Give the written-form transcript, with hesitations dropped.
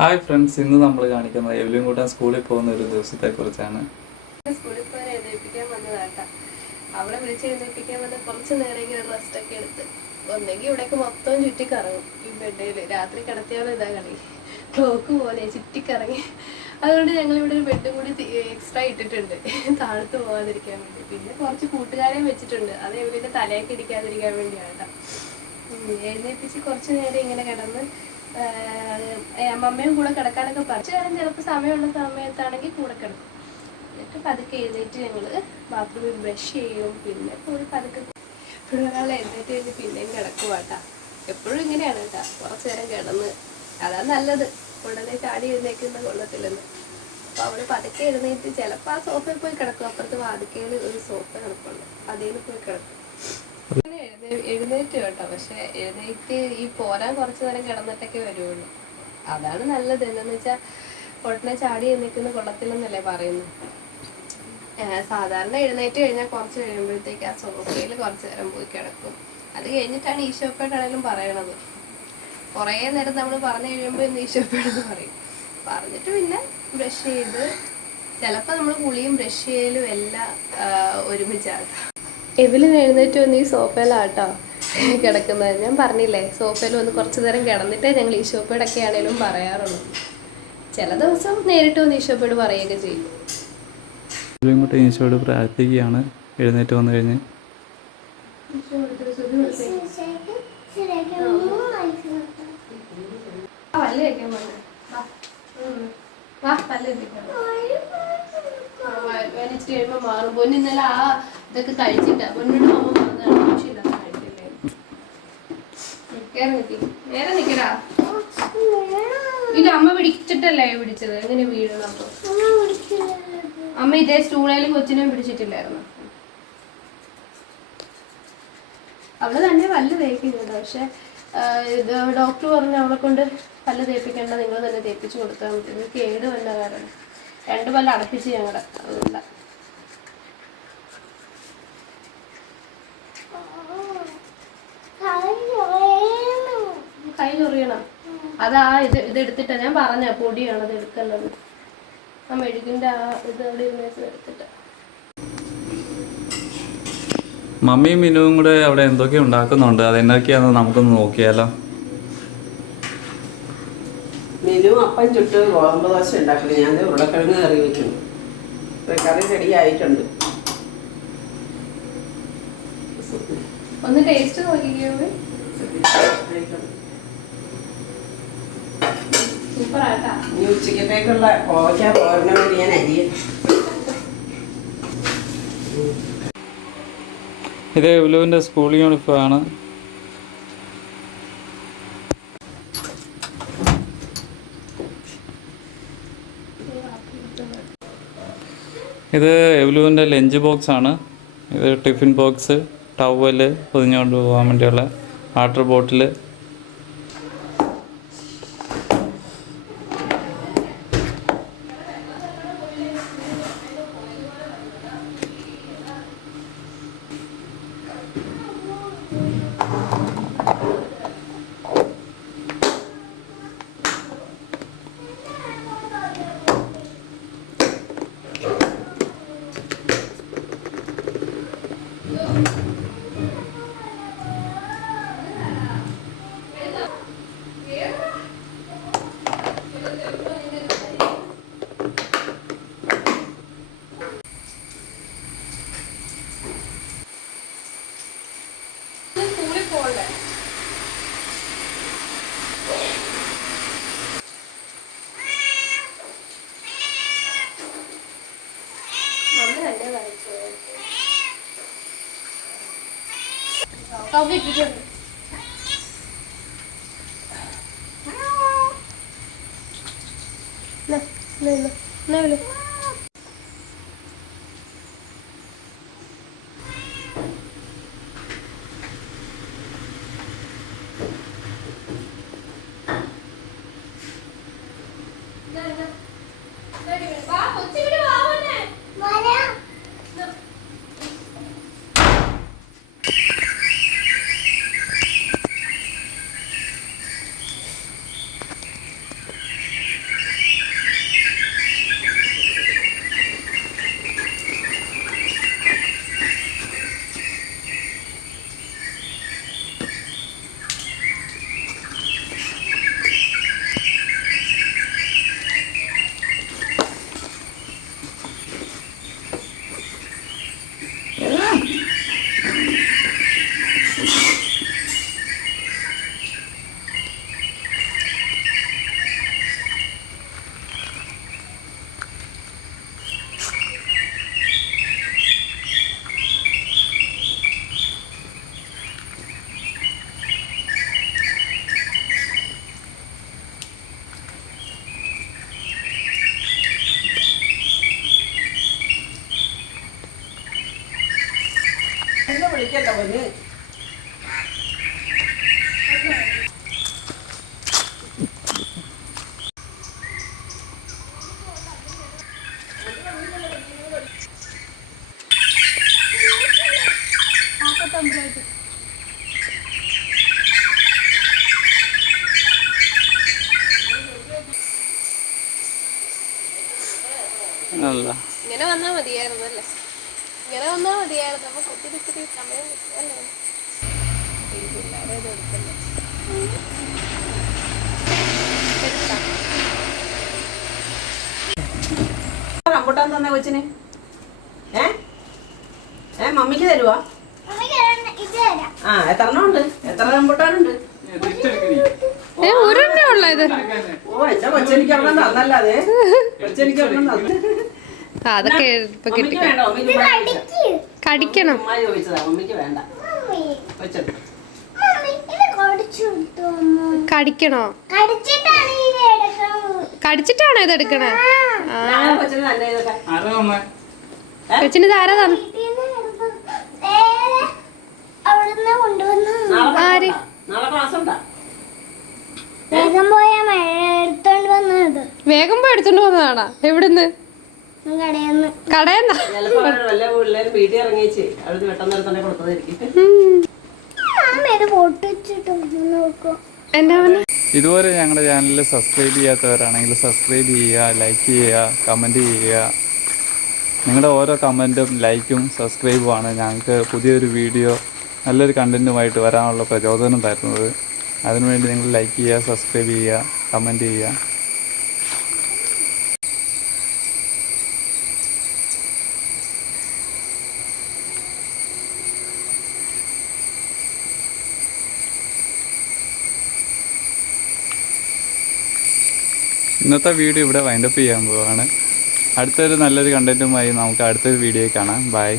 Hi friends, ഇന്ന് നമ്മൾ കാണിക്കുന്നത് എവലിൻ കൂട്ടൻ സ്കൂളിൽ പോകുന്ന ഒരു ദിവസത്തെക്കുറിച്ചാണ്. സ്കൂളിൽ പോയി എഴുന്നേൽപ്പിക്കാൻ വന്നതാട്ടാ. അവളെ വിളിച്ച് എഴുന്നേൽപ്പിക്കാൻ വന്ന് കുറച്ച് നേരം ഇങ്ങനെ റെസ്റ്റൊക്കെ എടുത്ത് ഒന്നെങ്കിൽ ഇവിടേക്ക് മൊത്തം ചുറ്റിക്കറങ്ങും. ഈ ബെഡിൽ രാത്രി കിടത്തിയാലും ഇതാ കളി ക്ലോക്ക് പോലെ ചുറ്റിക്കറങ്ങി. അതുകൊണ്ട് ഞങ്ങളിവിടെ ഒരു ബെഡും കൂടി എക്സ്ട്രാ ഇട്ടിട്ടുണ്ട് താഴത്ത് പോകാതിരിക്കാൻ വേണ്ടി. പിന്നെ കുറച്ച് കൂട്ടുകാരെയും വെച്ചിട്ടുണ്ട്, അത് എവലിൻ്റെ തലയൊക്കെ ഇടിക്കാതിരിക്കാൻ വേണ്ടിയാണ്. എഴുന്നേൽപ്പിച്ച് കുറച്ച് നേരം ഇങ്ങനെ കിടന്ന് അമ്മയും കൂടെ കിടക്കാനൊക്കെ പറിച്ചു നേരം ചിലപ്പോൾ സമയമുള്ള സമയത്താണെങ്കിൽ കൂടെ കിടക്കും. എന്നിട്ട് പതുക്കെ എഴുന്നേറ്റ് ഞങ്ങൾ ബാത്റൂമിൽ ബ്രഷ് ചെയ്യും. പിന്നെ ഒരു പതുക്കെ ഒരാൾ എഴുന്നേറ്റ് കഴിഞ്ഞ് പിന്നെയും കിടക്കുവാട്ടാ. എപ്പോഴും ഇങ്ങനെയാണ് കേട്ടാ, കുറച്ച് നേരം കിടന്ന് അതാണ് നല്ലത്. ഉടനെ ചാടി എഴുന്നേക്കുന്ന കൊള്ളത്തില്ലെന്ന്. അപ്പോൾ അവൾ പതുക്കെ എഴുന്നേറ്റ് ചിലപ്പോൾ ആ സോഫയിൽ പോയി കിടക്കും. അപ്പുറത്ത് വാതിക്കയിൽ ഒരു സോഫ കിടപ്പുണ്ട്, അതിൽ പോയി കിടക്കും. എഴുന്നേറ്റ് കേട്ടോ, പക്ഷെ എഴുന്നേറ്റ് ഈ പോരാൻ കുറച്ച് നേരം കിടന്നിട്ടൊക്കെ വരുള്ളൂ. അതാണ് നല്ലത്. എന്താന്ന് വെച്ചാൽ ഉടനെ ചാടി എഴുന്നേക്കുന്ന കൊള്ളത്തില്ലെന്നല്ലേ പറയുന്നത്. സാധാരണ എഴുന്നേറ്റ് കഴിഞ്ഞാൽ കുറച്ച് കഴിയുമ്പോഴത്തേക്ക് ആ സോഫയിൽ കുറച്ച് നേരം പോയി കിടക്കും. അത് കഴിഞ്ഞിട്ടാണ് ഈശോപ്പേട്ടാണെങ്കിലും പറയണത്. കുറേ നേരം നമ്മൾ പറഞ്ഞു കഴിയുമ്പോൾ ഇന്ന് ഈശോപ്പേടെന്ന് പറയും. പറഞ്ഞിട്ട് പിന്നെ ബ്രഷ് ചെയ്ത് ചിലപ്പോൾ നമ്മൾ കുളിയും ബ്രഷ് ചെയ്യലും എല്ലാം ഒരുമിച്ചാണ്. എവലിൻ എഴുന്നേറ്റ് വന്ന് ഈ സോഫയിലാട്ടോ കിടക്കുന്നത്. ഞാൻ പറഞ്ഞില്ലേ, സോഫയിൽ വന്ന് കുറച്ച് നേരം കിടന്നിട്ടേ ഞങ്ങൾ ഈശോപ്പേടൊക്കെ ആണെങ്കിലും പറയാറുള്ളൂ. ചില ദിവസം നേരിട്ട് വന്ന് ഈശോപ്പേട് പറയുകയൊക്കെ ചെയ്യും. എവലിൻ കൂട്ടൻ ഈശോയോട് പ്രാർത്ഥിക്കുകയാണ് എഴുന്നേറ്റ് വന്നു കഴിഞ്ഞ്. മാറും പൊന്നു. ഇന്നലെ ആ ഇതൊക്കെ കഴിച്ചിട്ടാ പൊന്നിയുടെ അമ്മ പറഞ്ഞാണ്, പക്ഷെ ഇതൊക്കെ കഴിക്കില്ലേ. നേരെ നിക്കടാ. ഇത് അമ്മ പിടിച്ചിട്ടല്ലേ പിടിച്ചത്, എങ്ങനെ വീഴണം? അപ്പൊ അമ്മ ഇതേ സ്റ്റൂളേലും കൊച്ചിനെ പിടിച്ചിട്ടില്ലായിരുന്നു. അവള് തന്നെ പല്ല് തേക്കുന്നുണ്ട്, പക്ഷെ ഡോക്ടർ പറഞ്ഞു അവളെ കൊണ്ട് പല്ല് തേപ്പിക്കേണ്ട, നിങ്ങൾ തന്നെ തേപ്പിച്ച് കൊടുത്താൽ മതി. ഇത് കേട് വല്ല കാരണം 2 പല്ല് അടപ്പിച്ച് ഞങ്ങളുടെ. അതുകൊണ്ട കൈ ചൊറിയണം. അതാ ഇതെടുത്തിട്ടാ ഞാൻ പറഞ്ഞ പൊടിയാണ് അത് എടുക്കേണ്ടത്. ആ മെഴുകിൻ്റെ ആ ഇത് അവിടെ ഇരുന്നേച്ച് എടുത്തിട്ട്. മമ്മിയും മിനുവും കൂടെ അവിടെ എന്തൊക്കെയോ ഉണ്ടാക്കുന്നുണ്ട്. അതെന്തൊക്കെയാണെന്ന് നമുക്കൊന്ന് നോക്കിയാലോ. മിനു അപ്പം ചുട്ട് ഗോതമ്പ് ദോശ ഉണ്ടാക്കണം. ഞാൻ ഉരുളക്കിഴങ്ങ് കറി വെക്കുന്നു. കറി റെഡി ആയിട്ടുണ്ട്. ഒന്ന് ടേസ്റ്റ് നോക്കിക്കോ. സൂപ്പർ ആയിട്ടാ. ഇനി ഉച്ചക്കത്തേക്കുള്ള കോവയ്ക്ക തോരന് വേണ്ടി ഞാൻ അരിയും. ഇത് എവലുവിൻ്റെ സ്കൂൾ യൂണിഫോം ആണ്. ഇത് എവലുവിൻ്റെ ലഞ്ച് ബോക്സ് ആണ്. ഇത് ടിഫിൻ ബോക്സ്, ടവല്, പൊതിഞ്ഞുകൊണ്ട് പോകാൻ വേണ്ടിയുള്ള വാട്ടർ ബോട്ടിൽ. മതിയായിരുന്നു. നമുക്ക് ഒത്തിരി ഒത്തിരി സമയം കിട്ടുമല്ലേ. ഈ പിള്ളേരെ ഇത് എടുക്കല്ലേ. റംബൂട്ടാൻ തന്നെ കൊച്ചിന് മമ്മിക്ക് തരുവാ? ആ എത്രണ്ണം ഉണ്ട്? എത്ര റംബൂട്ടാനുണ്ട്? ഒരെണ്ണേ ഉള്ള ഇത്. ഓ എന്റെ കൊച്ചെനിക്ക് ഒരെണ്ണം തന്നല്ല. അതെ കൊച്ചെനിക്ക് ഒരെണ്ണം തന്നു. അതൊക്കെ ഇപ്പൊ കിട്ടി. മമ്മിക്ക് വേണ്ട, മമ്മിക്ക് വേണ്ട. കടിക്കണം. ഉമ്മ ചോദിച്ചതാ, മമ്മിക്ക് വേണ്ട. കൊച്ചെടുത്തു. കടിക്കണോ? കടിച്ചിട്ടാണോ ഇത് എടുക്കണേ? കൊച്ചിന് തന്നെ ഇതൊക്കെ. കൊച്ചിന് ഇതാരാ തന്നെ? ആര്? നാളെ ക്ലാസ് ഉണ്ടാ? വേഗം പോയി എടുത്തോണ്ട് വന്നതാണാ? എവിടുന്ന്? കടയെന്നാ? ചിലപ്പോ വല്ല പിള്ളേര് വീട്ടിൽ ഇറങ്ങിച്ച് അവിടെ വെട്ടം തന്നെ കൊടുത്തതായിരിക്കും. ഇതുവരെ ഞങ്ങളുടെ ചാനൽ സബ്സ്ക്രൈബ് ചെയ്യാത്തവരാണെങ്കിൽ സബ്സ്ക്രൈബ് ചെയ്യുക, ലൈക്ക് ചെയ്യുക, കമൻറ്റ് ചെയ്യുക. നിങ്ങളുടെ ഓരോ കമൻറ്റും ലൈക്കും സബ്സ്ക്രൈബുമാണ് ഞങ്ങൾക്ക് പുതിയൊരു വീഡിയോ നല്ലൊരു കണ്ടൻറ്റുമായിട്ട് വരാനുള്ള പ്രചോദനം തരുന്നത്. അതിനുവേണ്ടി നിങ്ങൾ ലൈക്ക് ചെയ്യുക, സബ്സ്ക്രൈബ് ചെയ്യുക, കമൻറ്റ് ചെയ്യുക. ഇന്നത്തെ വീഡിയോ ഇവിടെ വൈൻഡപ്പ് ചെയ്യാൻ പോവുകയാണ്. അടുത്തൊരു നല്ലൊരു കണ്ടൻറ്റുമായി നമുക്ക് അടുത്തൊരു വീഡിയോയിൽ കാണാം. ബൈ.